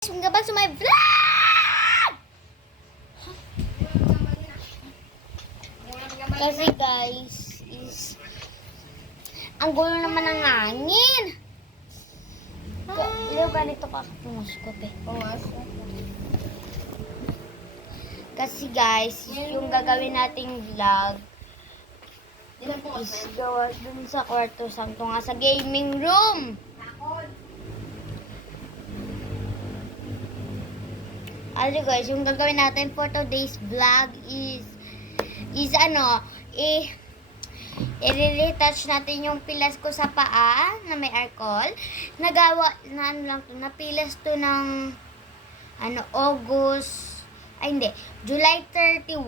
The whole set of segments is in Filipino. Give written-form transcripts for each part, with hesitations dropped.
Welcome back to my vlog! Kasi guys, ang gulo naman ng hangin. Ganito ka tumuskop eh. Kasi guys, yung gagawin nating vlog is gawa dun sa kwarto santo nga sa gaming room. Also guys, yung gagawin natin for today's vlog is i-retouch natin yung pilas ko sa paa na may alcohol. Nagawa na napilas to ng July 31.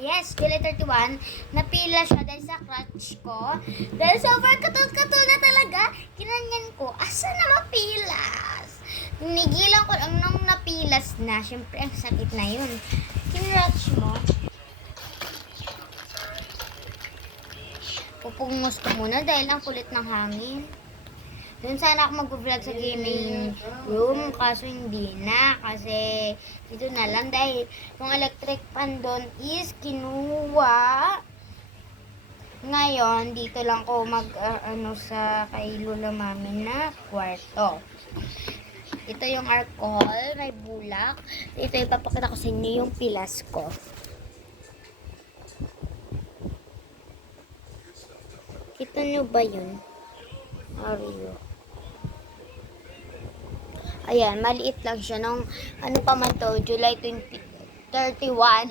Yes, July 31. Napila siya dahil sa crutch ko. Dahil sobrang katul-katul na talaga, kinanyan ko, asa na mapilas? Nigilan ko lang nung napilas na. Siyempre, ang sakit na yun. Kinratch mo. Pupungos ko muna dahil ang kulit ng hangin. Doon sana ako mag-vlog sa gaming room, kaso hindi na. Kasi dito na lang dahil yung electric fan doon is kinuha. Ngayon, dito lang ko sa kay Lola Mami na kwarto. Ito yung alcohol, may bulak. Ito ipapakita ko sa inyo yung pilas ko. Kita nyo ba yun? Ario. Ayan, maliit lang siya nung July 31.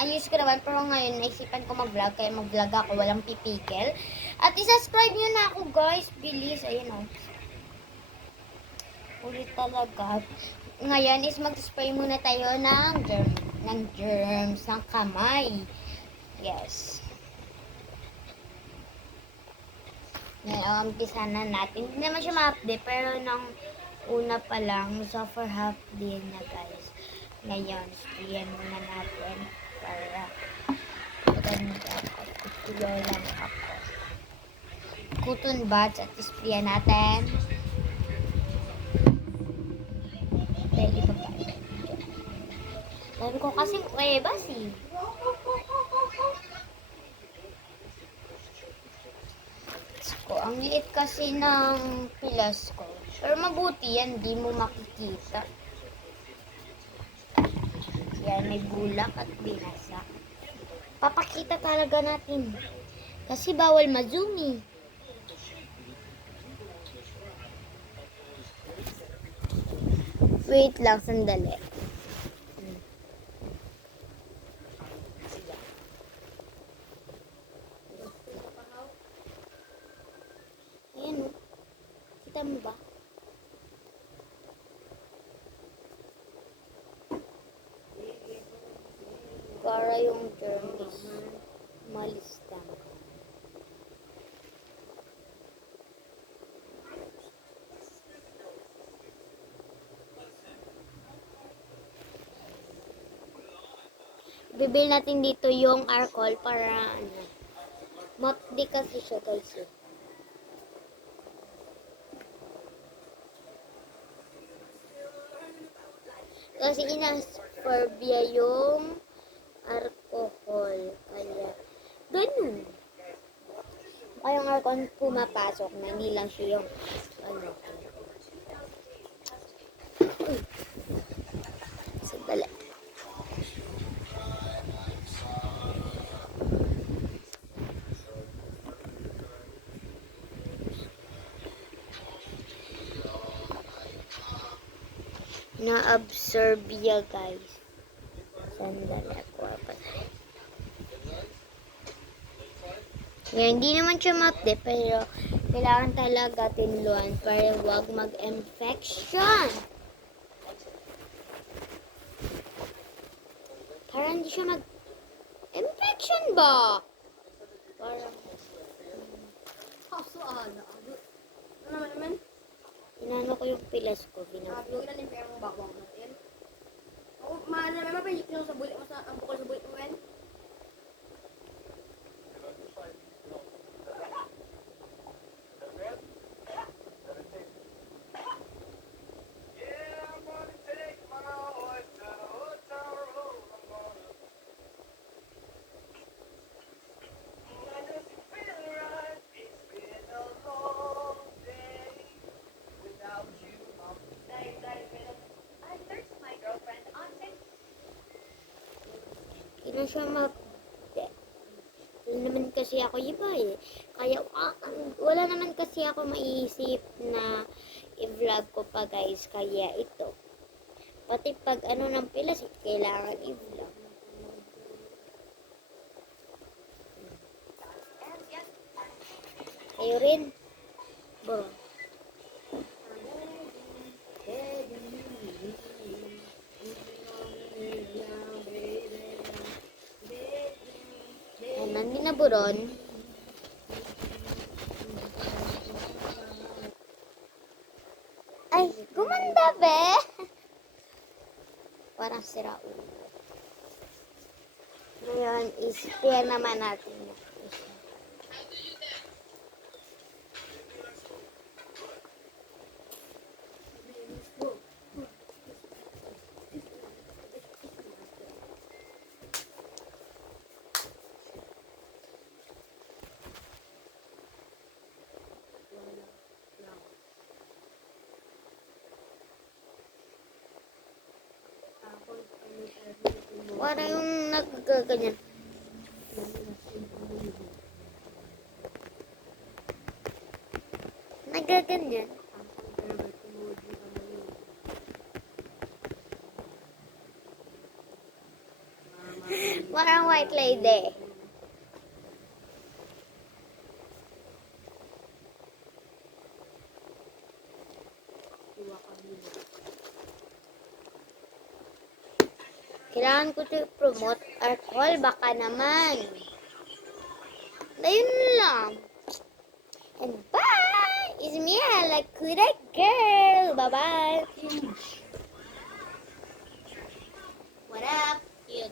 Ayos ko naman, pero ngayon naisipan ko mag-vlog, kaya mag-vlog ako, walang pipikil. At isubscribe nyo na ako guys, bilis, ayun o. Ulit talaga. Ngayon is mag-spray muna tayo ng germs, ng kamay. Yes. Ngayon, umpisa na natin. Hindi naman siya ma-update, pero nang una pa lang, for half day na guys. Ngayon, sprayan muna natin para maganda lang ako. Cotton buds at sprayan natin. Dahil ipapagod. Dahil ko kasi kuwebas eh. Ang liit kasi ng pilas ko. Pero mabuti yan, di mo makikita. Yan, may bulak at binasa. Papakita talaga natin. Kasi bawal ma-zoom eh. Wait lang, sandali. Ayan o. Kita mo ba? Para yung germ is malista. Bibil natin dito yung alcohol para matdi kasi siya guys eh. Kasi inasperbia yung alcohol. Kaya, ganun. Kaya yung alcohol pumapasok na hindi lang siya yung Sandali. Na-absorb ya guys. Sandali ako pa. Ngayon, hindi naman siya mapde, pero kailangan talaga tinluan para wag mag-infection. Para hindi siya mag-infection ba? Para ano naman? Inano ko yung pilas ko. Yung ilan yung pera mong bawang natin. Oo, mahal naman pa yung sa bulit mo sa ang bukol sa bulit mo, men. na siya wala naman kasi ako iba eh. Kaya wala naman kasi ako maiisip na i-vlog ko pa guys. Kaya ito. Pati pag ano ng pilas, kailangan i-vlog. Kayo rin? Bo. Ayan, minaburon. Ay, gumanda be! Parang sira ulo. Ngayon, is-pair naman natin yung isa. Parang yung nagkaganyan. Nagaganyan. Parang white lady. Kailangan ko to promote art hall. Baka naman. Ayun lang. And bye! It's me, like Kuda Girl. Bye-bye. What up?